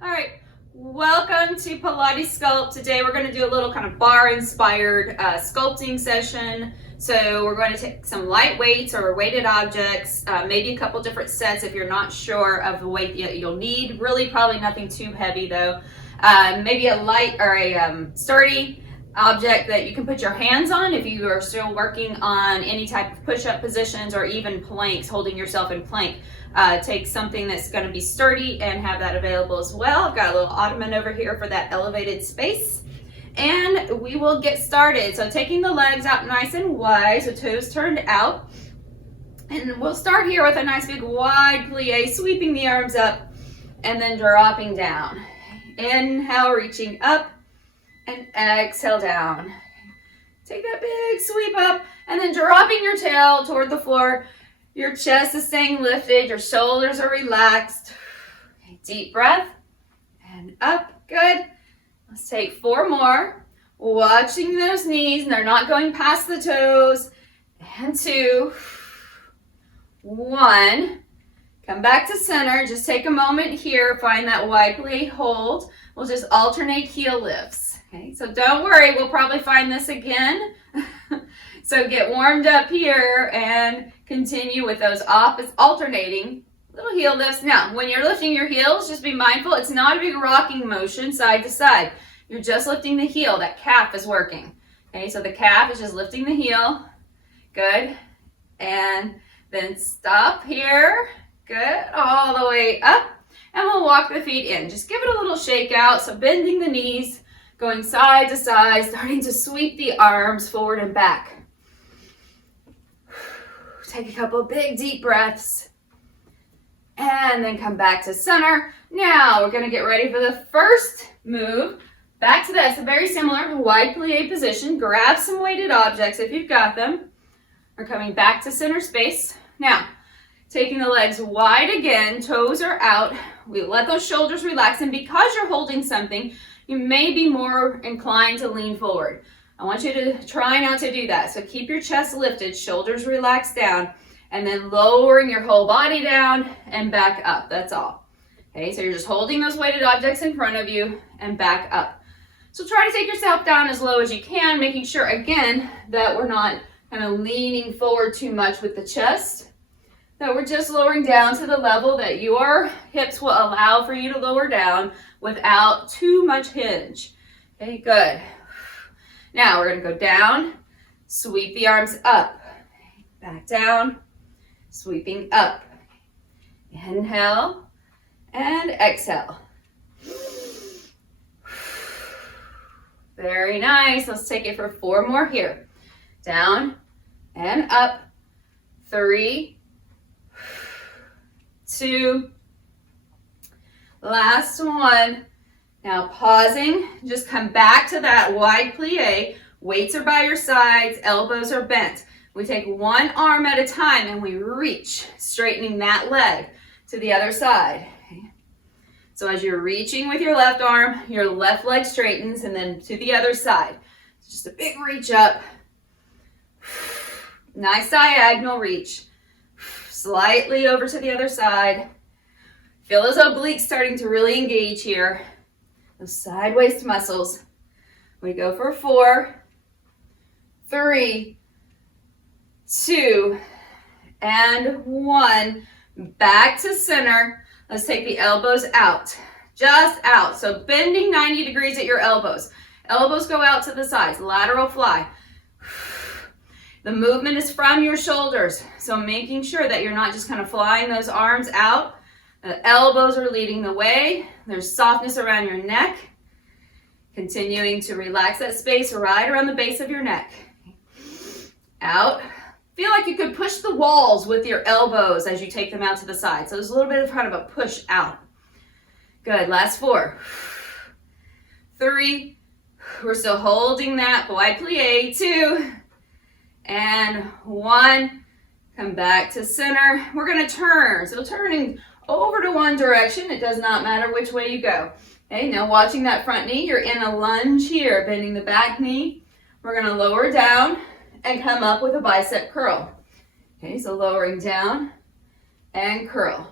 All right, welcome to Pilates Sculpt. Today we're going to do a little kind of bar-inspired sculpting session. So we're going to take some light weights or weighted objects, maybe a couple different sets if you're not sure of the weight that you'll need. Really probably nothing too heavy though. Maybe a light or a sturdy object that you can put your hands on if you are still working on any type of push-up positions or even planks, holding yourself in plank. Take something that's going to be sturdy and have that available as well. I've got a little ottoman over here for that elevated space. And we will get started. So taking the legs out nice and wide, so toes turned out. And we'll start here with a nice big wide plie, sweeping the arms up and then dropping down. Inhale, reaching up, and exhale down. Take that big sweep up and then dropping your tail toward the floor. Your chest is staying lifted, your shoulders are relaxed. Okay, deep breath and up, good. Let's take 4 more. Watching those knees, and they're not going past the toes. And 2, 1. Come back to center. Just take a moment here. Find that wide plie hold. We'll just alternate heel lifts. Okay, so don't worry. We'll probably find this again. So get warmed up here and continue with those alternating little heel lifts. Now, when you're lifting your heels, just be mindful. It's not a big rocking motion side to side. You're just lifting the heel. That calf is working. Okay, so the calf is just lifting the heel. Good. And then stop here. Good. All the way up. And we'll walk the feet in. Just give it a little shake out. So bending the knees, going side to side, starting to sweep the arms forward and back. Take a couple big deep breaths. And then come back to center. Now we're going to get ready for the first move. Back to that. It's very similar. Wide plie position. Grab some weighted objects if you've got them. We're coming back to center space. Now, taking the legs wide again. Toes are out. We let those shoulders relax. And because you're holding something, you may be more inclined to lean forward. I want you to try not to do that. So keep your chest lifted, shoulders relaxed down, and then lowering your whole body down and back up. That's all. Okay, so you're just holding those weighted objects in front of you and back up. So try to take yourself down as low as you can, making sure, again, that we're not kind of leaning forward too much with the chest, that we're just lowering down to the level that your hips will allow for you to lower down without too much hinge. Okay, good. Now we're going to go down, sweep the arms up, back down, sweeping up. Inhale and exhale. Very nice. Let's take it for 4 more here. Down and up. 3, 2, last one. Now pausing, just come back to that wide plie. Weights are by your sides, elbows are bent. We take one arm at a time and we reach, straightening that leg to the other side. Okay. So as you're reaching with your left arm, your left leg straightens and then to the other side. Just a big reach up. Nice diagonal reach. Slightly over to the other side. Feel those obliques starting to really engage here. Those side waist muscles. We go for 4, 3, 2, and 1. Back to center. Let's take the elbows out. Just out. So bending 90 degrees at your elbows. Elbows go out to the sides. Lateral fly. The movement is from your shoulders. So making sure that you're not just kind of flying those arms out. The elbows are leading the way. There's softness around your neck. Continuing to relax that space right around the base of your neck. Out. Feel like you could push the walls with your elbows as you take them out to the side. So there's a little bit of kind of a push out. Good. Last 4. 3. We're still holding that wide plie. 2. And 1. Come back to center. We're going to turn. So turning over to one direction. It does not matter which way you go. Okay, now watching that front knee, you're in a lunge here, bending the back knee. We're going to lower down and come up with a bicep curl. Okay, so lowering down and curl.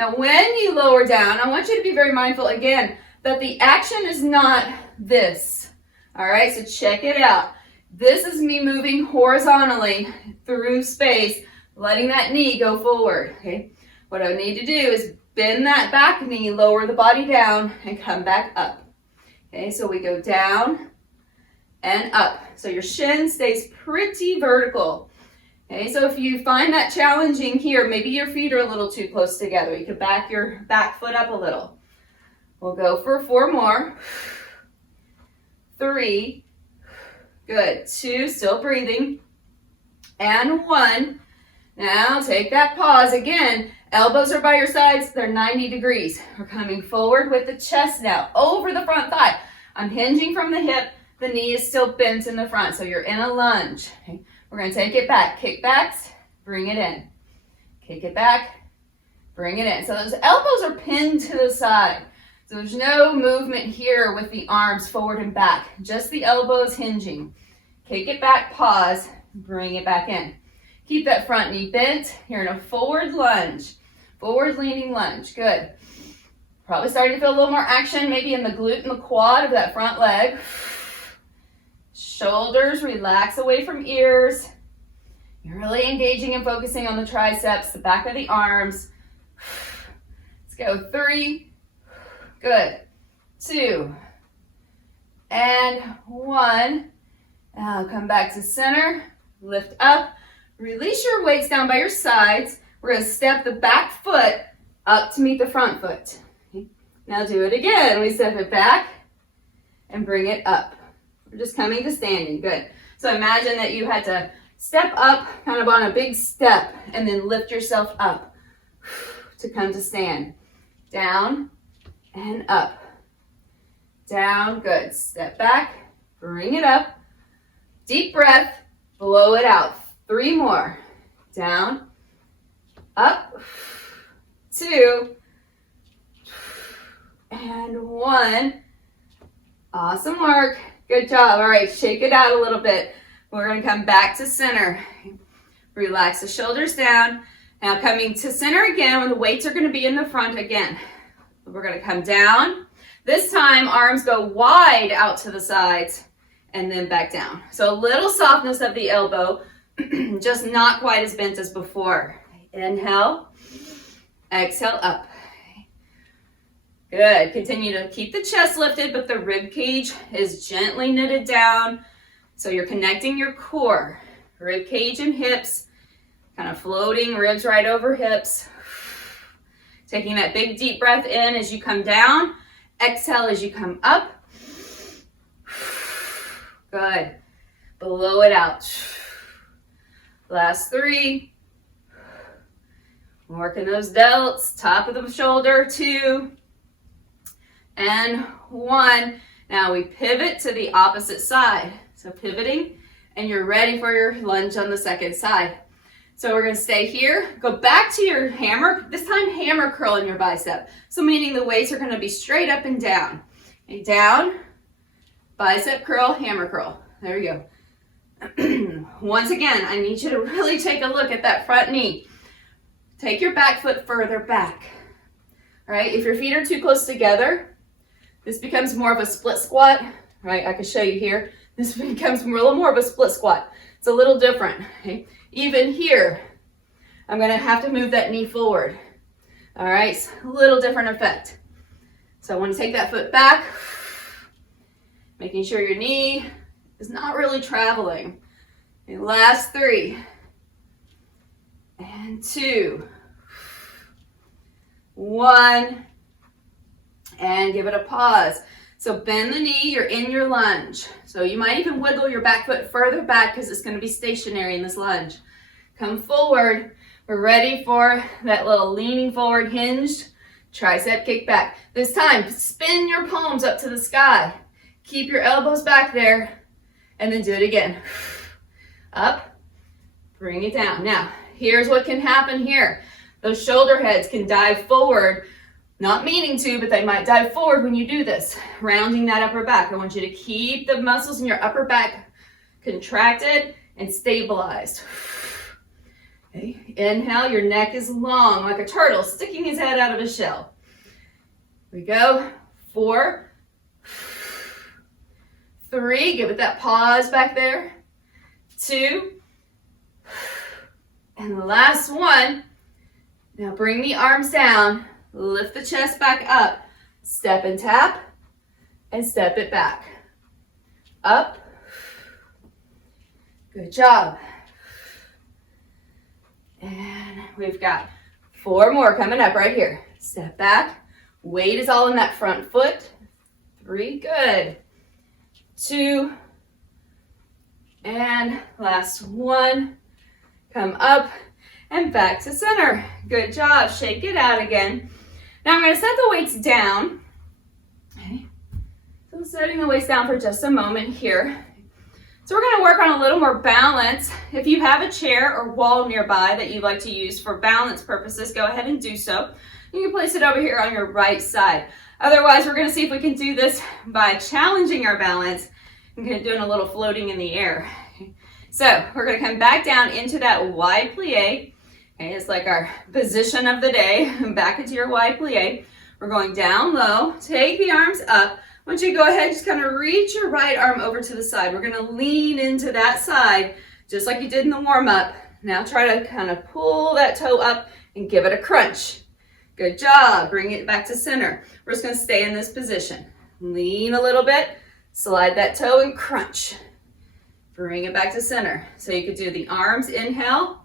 Now, when you lower down, I want you to be very mindful again that the action is not this. All right, so check it out. This is me moving horizontally through space, letting that knee go forward. Okay, what I need to do is bend that back knee, lower the body down, and come back up. Okay, so we go down and up. So your shin stays pretty vertical. Okay, so if you find that challenging here, maybe your feet are a little too close together. You could back your back foot up a little. We'll go for 4 more. 3. Good. 2, still breathing. And 1. Now take that pause again. Elbows are by your sides. They're 90 degrees. We're coming forward with the chest now, over the front thigh. I'm hinging from the hip. The knee is still bent in the front, so you're in a lunge. Okay. We're going to take it back. Kickbacks, bring it in. Kick it back, bring it in. So those elbows are pinned to the side. So there's no movement here with the arms forward and back. Just the elbows hinging. Kick it back, pause, bring it back in. Keep that front knee bent. You're in a forward lunge. Forward leaning lunge. Good. Probably starting to feel a little more action, maybe in the glute and the quad of that front leg. Shoulders relax away from ears. You're really engaging and focusing on the triceps, the back of the arms. Let's go. 3. Good. 2. And 1. Now come back to center. Lift up. Release your weights down by your sides. We're going to step the back foot up to meet the front foot. Okay. Now do it again. We step it back and bring it up. We're just coming to standing. Good. So imagine that you had to step up kind of on a big step and then lift yourself up to come to stand. Down and up. Down. Good. Step back. Bring it up. Deep breath. Blow it out. 3 more. Down. Up. 2. And 1. Awesome work. Good job. All right, shake it out a little bit. We're going to come back to center. Relax the shoulders down. Now coming to center again, when the weights are going to be in the front again. We're going to come down. This time, arms go wide out to the sides and then back down. So a little softness of the elbow, just not quite as bent as before. Inhale, exhale, up. Good. Continue to keep the chest lifted, but the rib cage is gently knitted down. So you're connecting your core, rib cage and hips, kind of floating, ribs right over hips. Taking that big deep breath in as you come down. Exhale as you come up. Good. Blow it out. Last 3. Working those delts, top of the shoulder, 2. And 1. Now we pivot to the opposite side. So pivoting, and you're ready for your lunge on the second side. So we're going to stay here. Go back to your hammer. This time hammer curl in your bicep. So meaning the weights are going to be straight up and down. Okay, down, bicep curl, hammer curl. There we go. Once again, I need you to really take a look at that front knee. Take your back foot further back. All right, if your feet are too close together, this becomes more of a split squat. Right, I can show you here. This becomes a little more of a split squat. It's a little different. Okay? Even here, I'm going to have to move that knee forward. All right, it's a little different effect. So I want to take that foot back, making sure your knee is not really traveling. Okay, last 3. And 2. 1. And give it a pause. So bend the knee, you're in your lunge. So you might even wiggle your back foot further back because it's going to be stationary in this lunge. Come forward. We're ready for that little leaning forward hinged tricep kick back. This time, spin your palms up to the sky. Keep your elbows back there and then do it again. Up, bring it down. Now, here's what can happen here. Those shoulder heads can dive forward. Not meaning to, but they might dive forward when you do this. Rounding that upper back. I want you to keep the muscles in your upper back contracted and stabilized. Okay. Inhale, your neck is long like a turtle sticking his head out of a shell. Here we go. 4, 3, give it that pause back there. 2, and the last one. Now bring the arms down, lift the chest back up, step and tap, and step it back. Up. Good job. And we've got 4 more coming up right here. Step back. Weight is all in that front foot. 3, good. 2, and last one. Come up and back to center. Good job. Shake it out again. Now I'm going to set the weights down. Okay. So setting the weights down for just a moment here. So we're going to work on a little more balance. If you have a chair or wall nearby that you'd like to use for balance purposes, go ahead and do so. You can place it over here on your right side. Otherwise, we're going to see if we can do this by challenging our balance and doing a little floating in the air. So we're going to come back down into that wide plie. Okay, it's like our position of the day. Back into your wide plie. We're going down low. Take the arms up. I want you to go ahead and just kind of reach your right arm over to the side. We're going to lean into that side just like you did in the warm-up. Now try to kind of pull that toe up and give it a crunch. Good job. Bring it back to center. We're just going to stay in this position. Lean a little bit. Slide that toe and crunch. Bring it back to center. So you could do the arms. Inhale.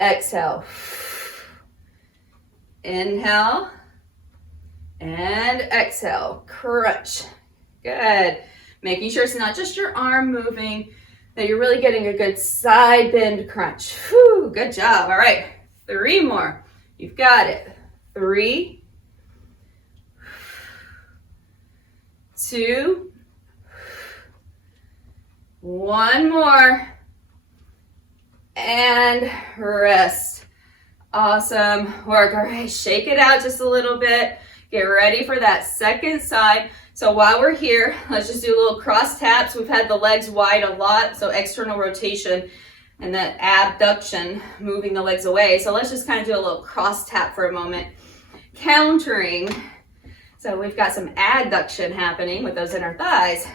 Exhale. Inhale. And exhale. Crunch. Good. Making sure it's not just your arm moving, that you're really getting a good side bend crunch. Whew, good job. All right. 3 more. You've got it. 3, 2, 1 more, and rest. Awesome work. All right, shake it out just a little bit. Get ready for that second side. So while we're here, let's just do a little cross taps. We've had the legs wide a lot, so external rotation and that abduction, moving the legs away. So let's just kind of do a little cross tap for a moment. Countering. So we've got some adduction happening with those inner thighs.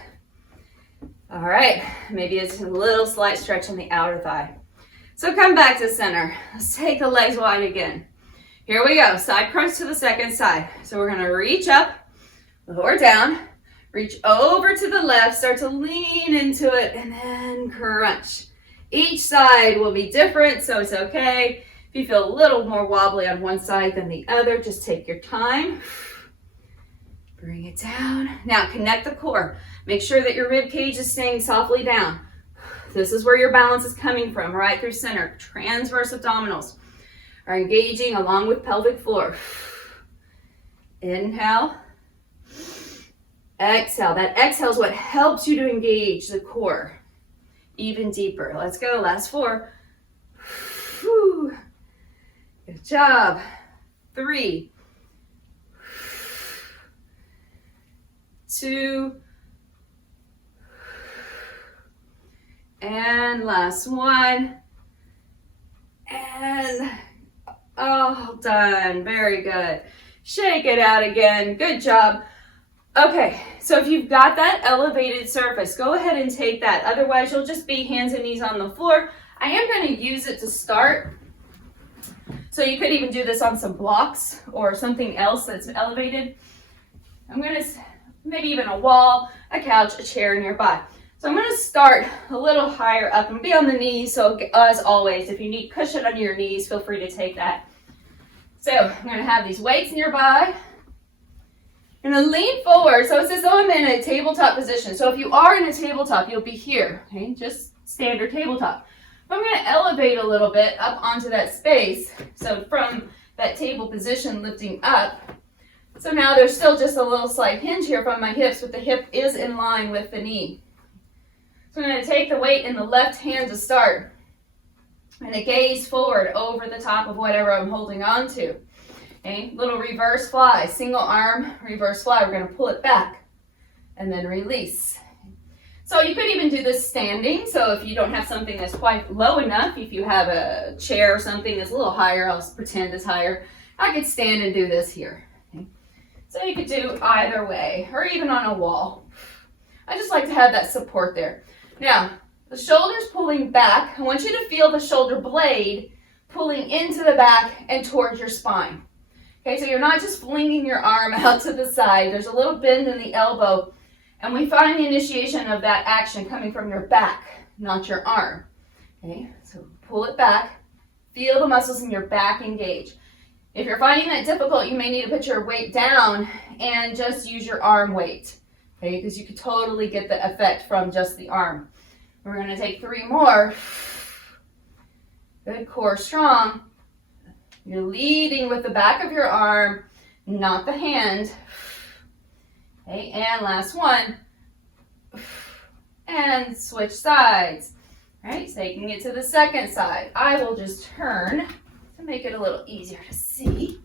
All right, maybe it's a little slight stretch in the outer thigh. So come back to center. Let's take the legs wide again. Here we go, side crunch to the second side. So we're gonna reach up, lower down, reach over to the left, start to lean into it, and then crunch. Each side will be different, so it's okay. If you feel a little more wobbly on one side than the other, just take your time. Bring it down. Now connect the core. Make sure that your rib cage is staying softly down. This is where your balance is coming from, right through center. Transverse abdominals are engaging along with pelvic floor. Inhale. Exhale. That exhale is what helps you to engage the core even deeper. Let's go. Last 4. Whew. Good job. 3, 2, and last one, and all done. Very good. Shake it out again. Good job. Okay, so if you've got that elevated surface, go ahead and take that. Otherwise, you'll just be hands and knees on the floor. I am going to use it to start. So you could even do this on some blocks or something else that's elevated. I'm going to, maybe even a wall, a couch, a chair nearby. So I'm going to start a little higher up and be on the knees. So as always, if you need cushion under your knees, feel free to take that. So I'm going to have these weights nearby. I'm going to lean forward. So it's as though I'm in a tabletop position. So if you are in a tabletop, you'll be here. Okay, just standard tabletop. But I'm going to elevate a little bit up onto that space. So from that table position, lifting up. So now there's still just a little slight hinge here from my hips, but the hip is in line with the knee. So I'm going to take the weight in the left hand to start. And a gaze forward over the top of whatever I'm holding on to. Okay, little reverse fly, single arm, reverse fly. We're going to pull it back and then release. So you could even do this standing. So if you don't have something that's quite low enough, if you have a chair or something that's a little higher, I'll pretend it's higher, I could stand and do this here. Okay. So you could do either way, or even on a wall. I just like to have that support there. Now, the shoulder's pulling back. I want you to feel the shoulder blade pulling into the back and towards your spine. Okay, so you're not just flinging your arm out to the side. There's a little bend in the elbow, and we find the initiation of that action coming from your back, not your arm. Okay, so pull it back. Feel the muscles in your back engage. If you're finding that difficult, you may need to put your weight down and just use your arm weight. Okay, because you could totally get the effect from just the arm. We're going to take 3 more. Good, core strong. You're leading with the back of your arm, not the hand. Okay, and last one. And switch sides. All right, taking it to the second side. I will just turn to make it a little easier to see.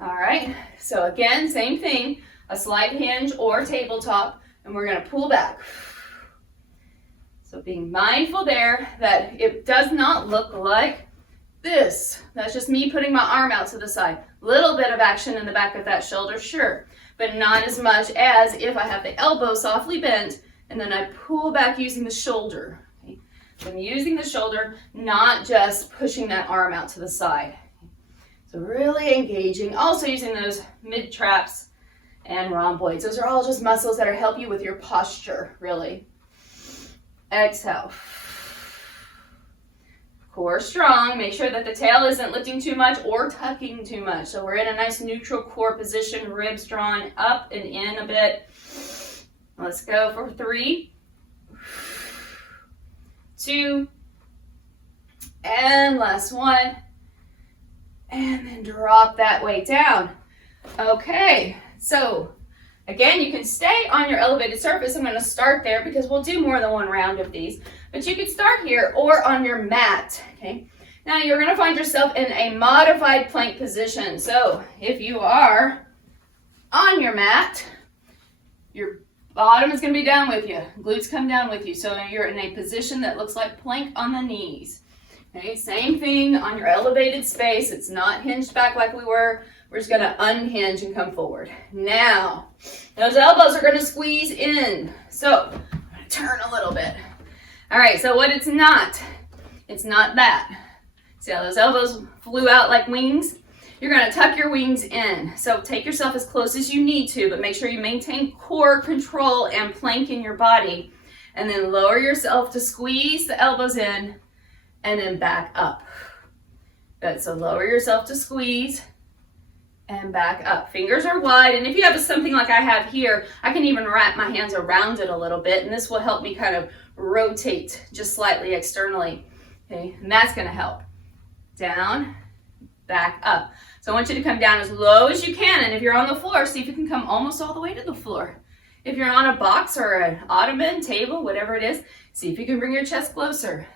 All right, so again, same thing, a slight hinge or tabletop, and we're going to pull back. So being mindful there that it does not look like this. That's just me putting my arm out to the side. Little bit of action in the back of that shoulder, sure, but not as much as if I have the elbow softly bent and then I pull back using the shoulder. Okay? So I'm using the shoulder, not just pushing that arm out to the side. So really engaging, also using those mid traps and rhomboids. Those are all just muscles that are help you with your posture, really. Exhale. Core strong. Make sure that the tail isn't lifting too much or tucking too much. So we're in a nice neutral core position, ribs drawn up and in a bit. Let's go for 3, 2, and last one. And then drop that weight down. Okay, so again, you can stay on your elevated surface. I'm going to start there because we'll do more than one round of these. But you can start here or on your mat. Okay. Now you're going to find yourself in a modified plank position. So if you are on your mat, your bottom is going to be down with you. Glutes come down with you. So you're in a position that looks like plank on the knees. Okay. Same thing on your elevated space. It's not hinged back like we were. We're just going to unhinge and come forward. Now, those elbows are going to squeeze in. So, I'm going to turn a little bit. All right, so what it's not that. See how those elbows flew out like wings? You're going to tuck your wings in. So, take yourself as close as you need to, but make sure you maintain core control and plank in your body. And then lower yourself to squeeze the elbows in and then back up. Good, so lower yourself to squeeze and back up. Fingers are wide, and if you have something like I have here, I can even wrap my hands around it a little bit, and this will help me kind of rotate just slightly externally. Okay, and that's going to help. Down, back up. So I want you to come down as low as you can, and if you're on the floor, see if you can come almost all the way to the floor. If you're on a box or an ottoman, table, whatever it is, see if you can bring your chest closer.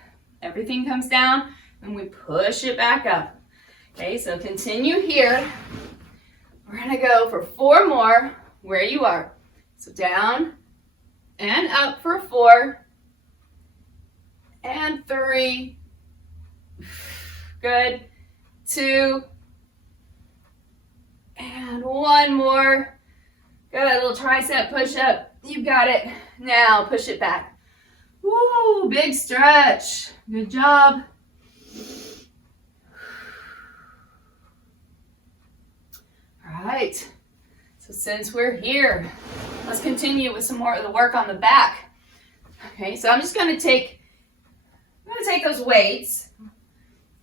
Everything comes down, and we push it back up. Okay, so continue here. We're going to go for 4 more where you are. So down and up for 4 and 3. Good. 2 and 1 more. Good. A little tricep push up. You got it. Now push it back. Woo, big stretch. Good job. All right, so since we're here, let's continue with some more of the work on the back. Okay, so I'm just going to take those weights,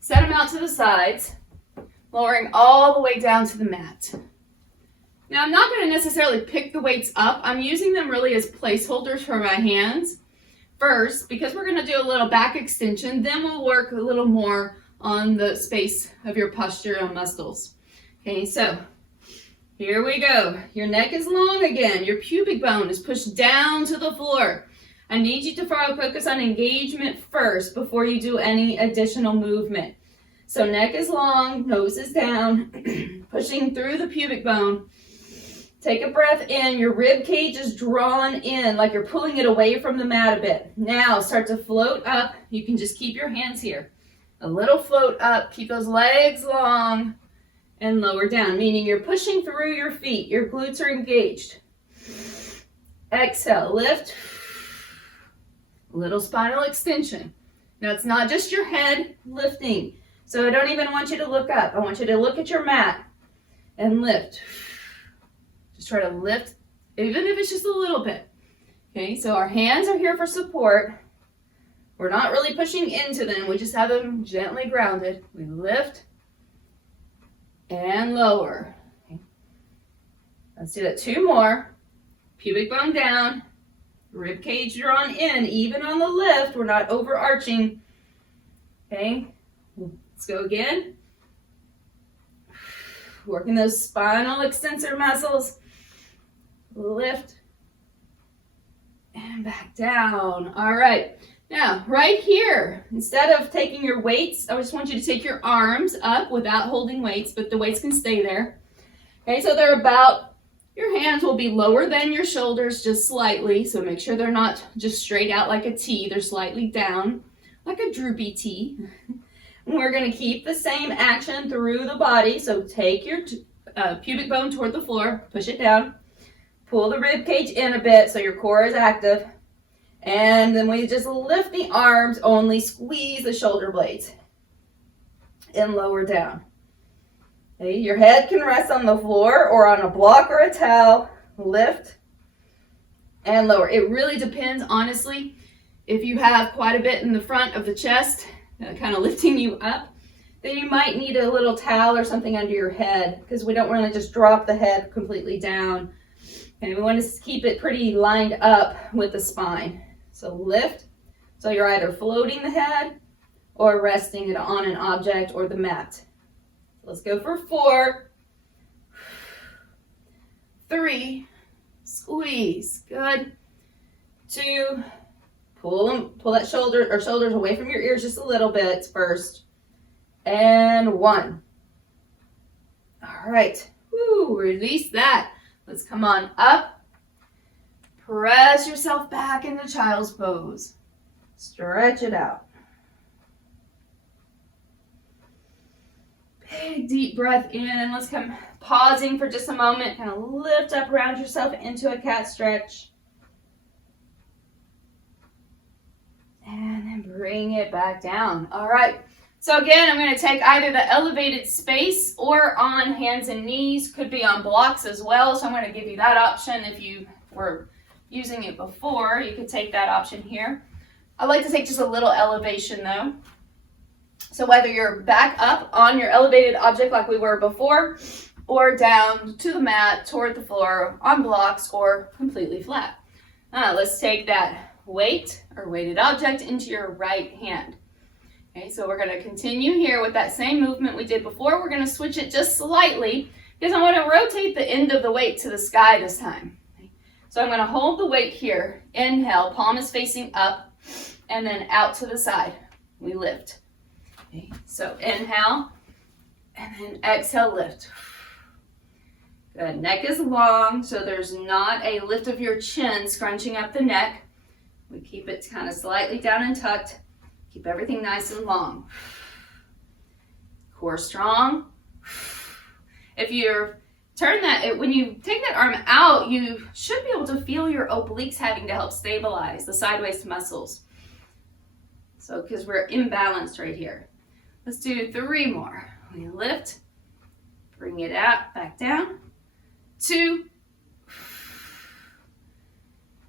set them out to the sides, lowering all the way down to the mat. Now I'm not going to necessarily pick the weights up. I'm using them really as placeholders for my hands first because we're going to do a little back extension. Then we'll work a little more on the space of your posture and muscles. Okay, so here we go. Your neck is long again. Your pubic bone is pushed down to the floor. I need you to focus on engagement first before you do any additional movement. So neck is long, nose is down, pushing through the pubic bone. Take a breath in. Your rib cage is drawn in, like you're pulling it away from the mat a bit. Now start to float up. You can just keep your hands here. A little float up. Keep those legs long and lower down, meaning you're pushing through your feet. Your glutes are engaged. Exhale, lift. Little spinal extension. Now it's not just your head lifting. So I don't even want you to look up. I want you to look at your mat and lift. Just try to lift, even if it's just a little bit. Okay, so our hands are here for support. We're not really pushing into them. We just have them gently grounded. We lift and lower. Okay. Let's do that 2 more. Pubic bone down. Rib cage drawn in. Even on the lift, we're not overarching. Okay, let's go again. Working those spinal extensor muscles. Lift and back down. All right. Now, right here, instead of taking your weights, I just want you to take your arms up without holding weights, but the weights can stay there. Okay, so they're about, your hands will be lower than your shoulders just slightly, so make sure they're not just straight out like a T. They're slightly down, like a droopy T. And we're going to keep the same action through the body, so take your pubic bone toward the floor, push it down. Pull the rib cage in a bit so your core is active. And then we just lift the arms, only squeeze the shoulder blades. And lower down. Okay, your head can rest on the floor or on a block or a towel. Lift and lower. It really depends, honestly. If you have quite a bit in the front of the chest, kind of lifting you up, then you might need a little towel or something under your head because we don't want to just drop the head completely down. And we want to keep it pretty lined up with the spine. So lift. So you're either floating the head or resting it on an object or the mat. Let's go for 4, 3, squeeze. Good. 2, pull that shoulders away from your ears just a little bit first. And 1. All right. Woo, release that. Let's come on up. Press yourself back into child's pose. Stretch it out. Big deep breath in. Let's come pausing for just a moment. Kind of lift up around yourself into a cat stretch. And then bring it back down. All right. So again, I'm going to take either the elevated space or on hands and knees. Could be on blocks as well. So I'm going to give you that option. If you were using it before, you could take that option here. I like to take just a little elevation though. So whether you're back up on your elevated object like we were before, or down to the mat, toward the floor, on blocks, or completely flat. Let's take that weight or weighted object into your right hand. Okay, so we're going to continue here with that same movement we did before. We're going to switch it just slightly because I want to rotate the end of the weight to the sky this time. Okay, so I'm going to hold the weight here. Inhale, palm is facing up, and then out to the side. We lift. Okay, so inhale, and then exhale, lift. Good. Neck is long, so there's not a lift of your chin scrunching up the neck. We keep it kind of slightly down and tucked. Keep everything nice and long. Core strong. If you turn that, when you take that arm out, you should be able to feel your obliques having to help stabilize the side waist muscles. So, because we're imbalanced right here. Let's do 3 more. We lift, bring it out, back down. 2,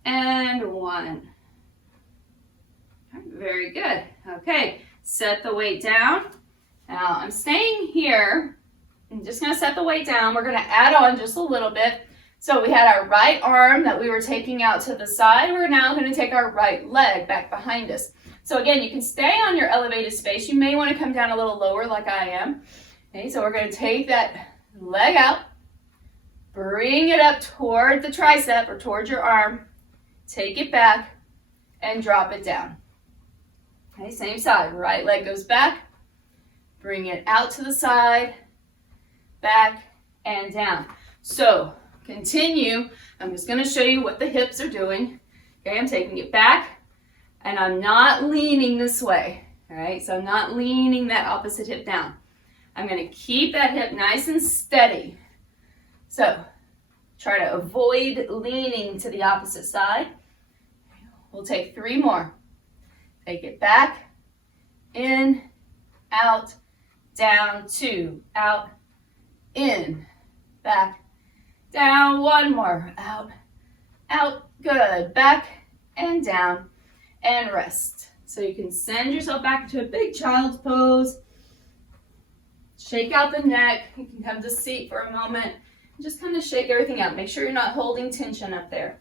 and 1. Very good. Okay, set the weight down. Now I'm staying here. I'm just going to set the weight down. We're going to add on just a little bit. So we had our right arm that we were taking out to the side. We're now going to take our right leg back behind us. So again, you can stay on your elevated space. You may want to come down a little lower like I am. Okay, so we're going to take that leg out, bring it up toward the tricep or toward your arm, take it back, and drop it down. Okay, same side. Right leg goes back, bring it out to the side, back, and down. So Continue. I'm just going to show you what the hips are doing. Okay, I'm taking it back, and I'm not leaning this way. All right, so I'm not leaning that opposite hip down. I'm going to keep that hip nice and steady. So try to avoid leaning to the opposite side. We'll take 3 more. Take it back, in, out, down, 2, out, in, back, down, 1 more, out, out, good, back and down, and rest. So you can send yourself back to a big child's pose. Shake out the neck. You can come to seat for a moment. Just kind of shake everything out. Make sure you're not holding tension up there.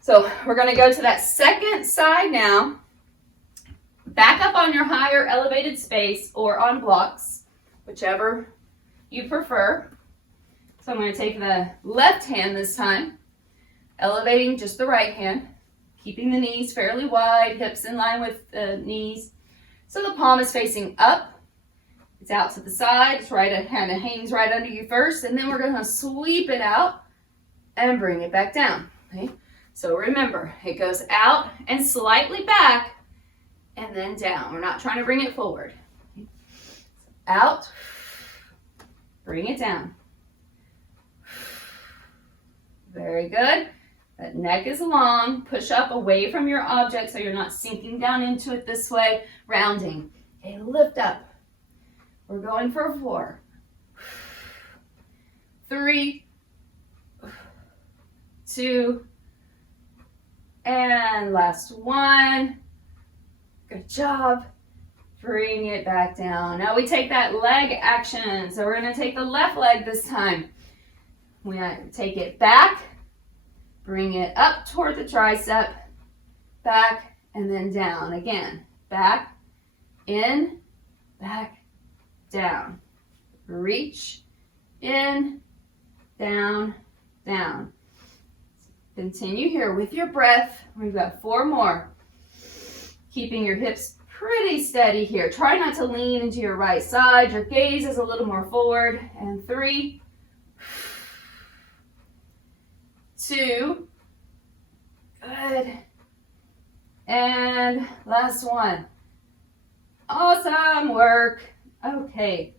So we're going to go to that second side now. Back up on your higher elevated space or on blocks, whichever you prefer. So I'm going to take the left hand this time, elevating just the right hand, keeping the knees fairly wide, hips in line with the knees. So the palm is facing up. It's out to the side. It's right, it kind of hangs right under you first, and then we're going to sweep it out and bring it back down. Okay? So remember, it goes out and slightly back, and then down. We're not trying to bring it forward. Okay? Out, bring it down. Very good. That neck is long. Push up away from your object so you're not sinking down into it this way. Rounding. Okay, lift up. We're going for 4, 3, 2, and last 1. Good job. Bring it back down. Now we take that leg action. So we're going to take the left leg this time. We're going to take it back, bring it up toward the tricep, back, and then down. Again, back, in, back, down. Reach, in, down, down. Continue here with your breath. We've got 4 more. Keeping your hips pretty steady here. Try not to lean into your right side. Your gaze is a little more forward. And 3, 2, good. And last 1. Awesome work. Okay,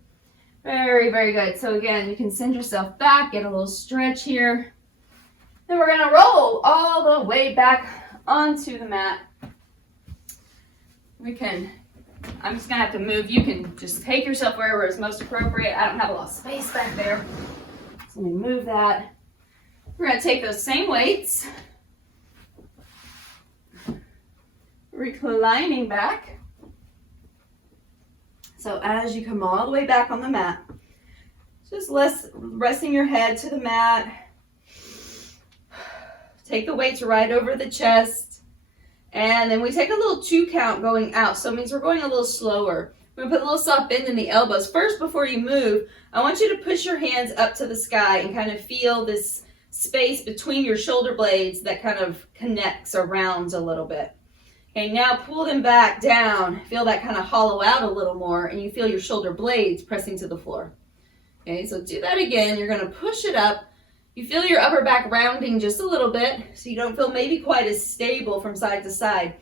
very, very good. So again, you can send yourself back, get a little stretch here. Then we're gonna roll all the way back onto the mat. I'm just gonna have to move. You can just take yourself wherever is most appropriate. I don't have a lot of space back there. So let me move that. We're gonna take those same weights, reclining back. So as you come all the way back on the mat, just resting your head to the mat. Take the weights right over the chest. And then we take a little 2 count going out. So it means we're going a little slower. We're going to put a little soft bend in the elbows. First, before you move, I want you to push your hands up to the sky and kind of feel this space between your shoulder blades that kind of connects or rounds a little bit. Okay, now pull them back down. Feel that kind of hollow out a little more, and you feel your shoulder blades pressing to the floor. Okay, so do that again. You're going to push it up. You feel your upper back rounding just a little bit, so you don't feel maybe quite as stable from side to side.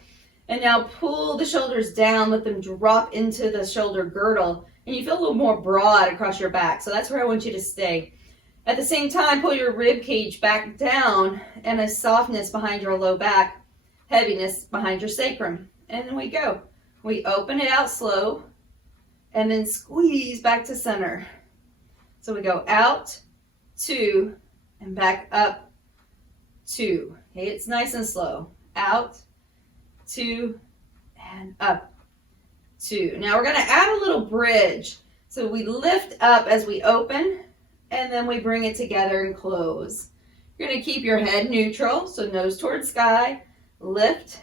And now pull the shoulders down, let them drop into the shoulder girdle, and you feel a little more broad across your back. So that's where I want you to stay. At the same time, pull your rib cage back down and a softness behind your low back, heaviness behind your sacrum. And then we go. We open it out slow and then squeeze back to center. So we go out, 2, and back up, 2. Okay, it's nice and slow. Out, 2, and up, 2. Now we're going to add a little bridge. So we lift up as we open, and then we bring it together and close. You're going to keep your head neutral, so nose towards sky, lift,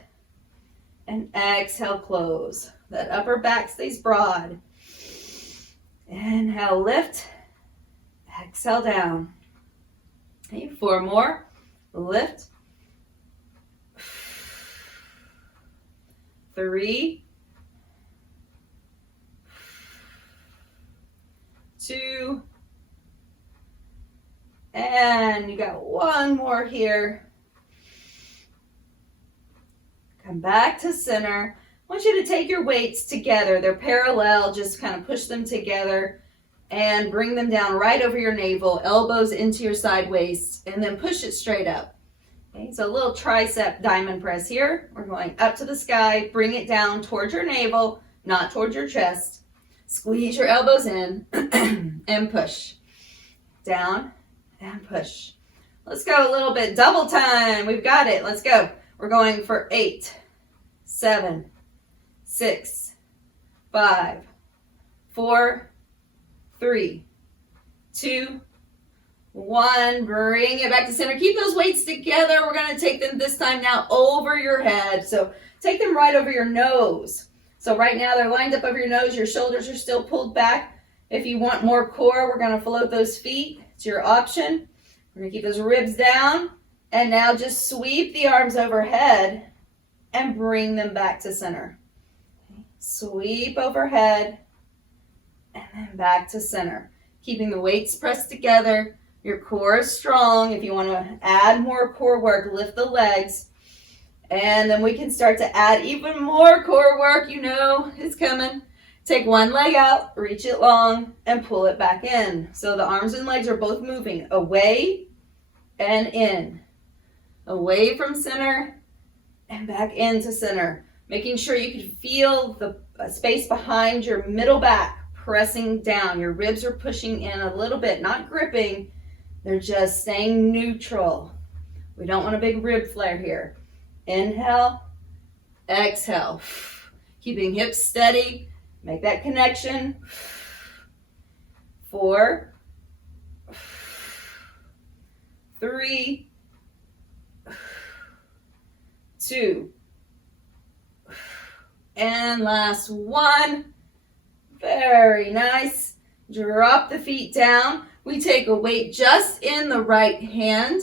and exhale, close. That upper back stays broad. Inhale, lift, exhale, down. Okay, 4 more, lift, 3, 2, And you got one more here. Come back to center. I want you to take your weights together. They're parallel. Just kind of push them together and bring them down right over your navel, elbows into your side waist, and then push it straight up. Okay, so a little tricep diamond press here. We're going up to the sky, bring it down towards your navel, not towards your chest. Squeeze your elbows in and push. Down and push. Let's go a little bit. Double time. We've got it. Let's go. We're going for 8, 7, 6, 5, 4, 3, 2, 1. Bring it back to center. Keep those weights together. We're going to take them this time now over your head. So take them right over your nose. So right now they're lined up over your nose. Your shoulders are still pulled back. If you want more core, we're going to float those feet. It's your option. We're going to keep those ribs down. And now just sweep the arms overhead and bring them back to center. Sweep overhead and then back to center. Keeping the weights pressed together. Your core is strong. If you want to add more core work, lift the legs. And then we can start to add even more core work. You know it's coming. Take one leg out, reach it long, and pull it back in. So the arms and legs are both moving away and in. Away from center and back into center. Making sure you can feel the space behind your middle back pressing down. Your ribs are pushing in a little bit, not gripping. They're just staying neutral. We don't want a big rib flare here. Inhale, exhale. Keeping hips steady. Make that connection. 4, 3, 2, and last one. Very nice. Drop the feet down. We take a weight just in the right hand.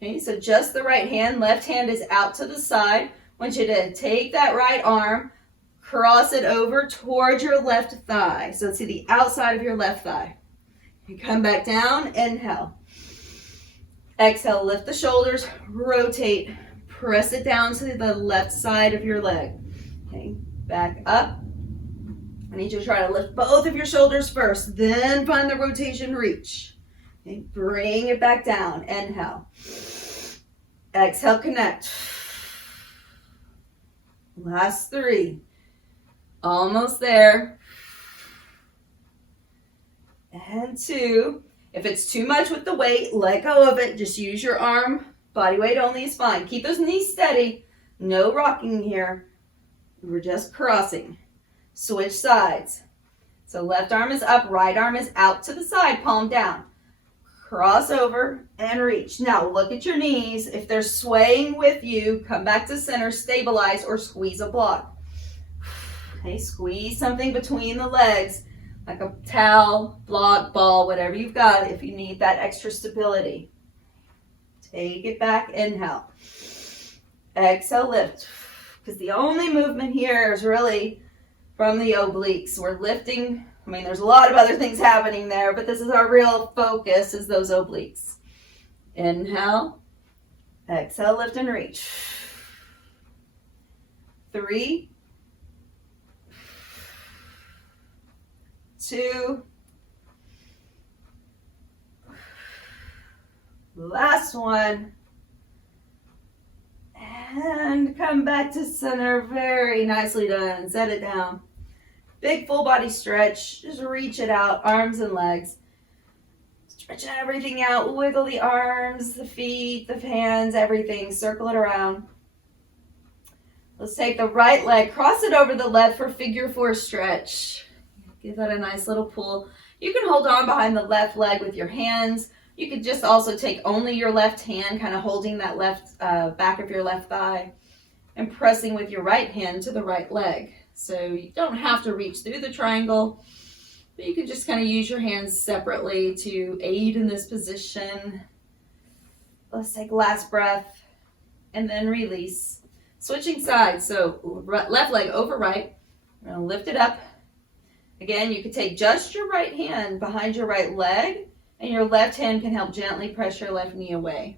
Okay, so just the right hand. Left hand is out to the side. I want you to take that right arm, cross it over towards your left thigh. So to the outside of your left thigh. You come back down, inhale. Exhale, lift the shoulders, rotate. Press it down to the left side of your leg. Okay, back up. I need you to try to lift both of your shoulders first, then find the rotation reach. Okay, bring it back down. Inhale. Exhale, connect. Last 3. Almost there. And 2. If it's too much with the weight, let go of it. Just use your arm. Body weight only is fine. Keep those knees steady. No rocking here. We're just crossing. Switch sides. So left arm is up, right arm is out to the side, palm down. Cross over and reach. Now look at your knees. If they're swaying with you, come back to center, stabilize, or squeeze a block. Okay, squeeze something between the legs, like a towel, block, ball, whatever you've got if you need that extra stability. Take it back, inhale. Exhale, lift. Because the only movement here is really from the obliques. We're lifting. I mean, there's a lot of other things happening there, but this is our real focus, is those obliques. Inhale. Exhale, lift and reach. 3, 2, last one. And come back to center. Very nicely done. Set it down. Big full body stretch. Just reach it out, arms and legs. Stretch everything out. Wiggle the arms, the feet, the hands, everything. Circle it around. Let's take the right leg, cross it over the left for figure 4 stretch. Give that a nice little pull. You can hold on behind the left leg with your hands. You could just also take only your left hand, kind of holding that left back of your left thigh and pressing with your right hand to the right leg. So you don't have to reach through the triangle, but you can just kind of use your hands separately to aid in this position. Let's take last breath and then release. Switching sides, so left leg over right. We're going to lift it up. Again, you could take just your right hand behind your right leg, And your left hand can help gently press your left knee away.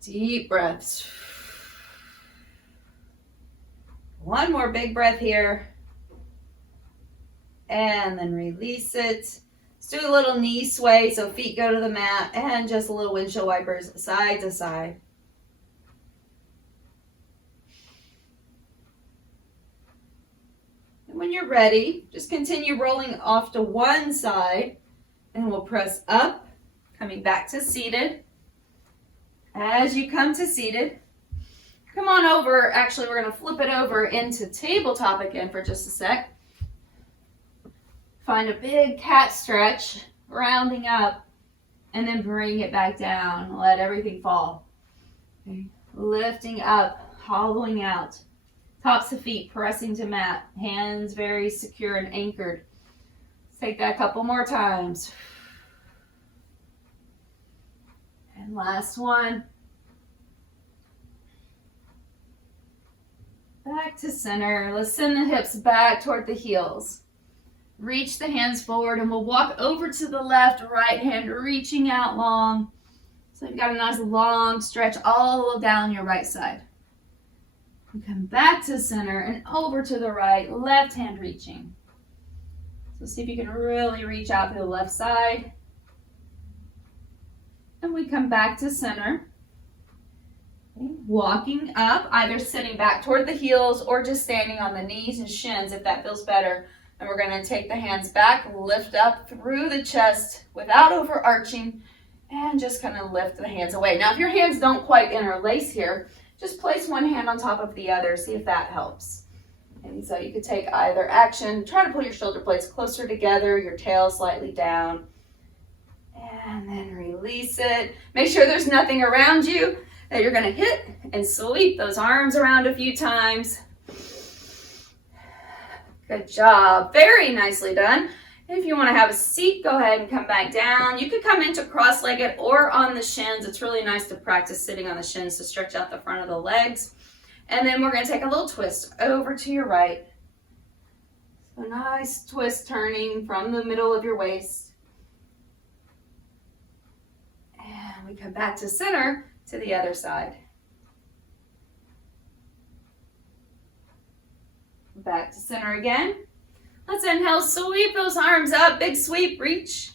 Deep breaths. One more big breath here. And then release it. Let's do a little knee sway so feet go to the mat, and just a little windshield wipers side to side. And when you're ready, just continue rolling off to one side, and we'll press up, coming back to seated. As you come to seated, come on over. Actually, we're going to flip it over into tabletop again for just a sec. Find a big cat stretch, rounding up, and then bring it back down. Let everything fall. Okay. Lifting up, hollowing out. Tops of feet pressing to mat. Hands very secure and anchored. Let's take that a couple more times. And last one. Back to center. Let's send the hips back toward the heels. Reach the hands forward, and we'll walk over to the left, right hand reaching out long. So you've got a nice long stretch all down your right side. And come back to center and over to the right, left hand reaching. So see if you can really reach out to the left side. And we come back to center. Okay. Walking up, either sitting back toward the heels or just standing on the knees and shins if that feels better. And we're going to take the hands back, lift up through the chest without overarching, and just kind of lift the hands away. Now, if your hands don't quite interlace here, just place one hand on top of the other. See if that helps. And so you could take either action. Try to pull your shoulder blades closer together, your tail slightly down. And then release it. Make sure there's nothing around you that you're going to hit, and sweep those arms around a few times. Good job. Very nicely done. If you want to have a seat, go ahead and come back down. You could come into cross-legged or on the shins. It's really nice to practice sitting on the shins to stretch out the front of the legs. And then we're going to take a little twist over to your right. So nice twist turning from the middle of your waist. And we come back to center to the other side. Back to center again. Let's inhale, sweep those arms up, big sweep, reach.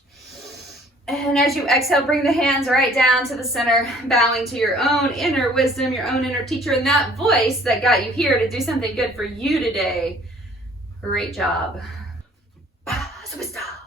And as you exhale, bring the hands right down to the center, bowing to your own inner wisdom, your own inner teacher, and that voice that got you here to do something good for you today. Great job. Superstar.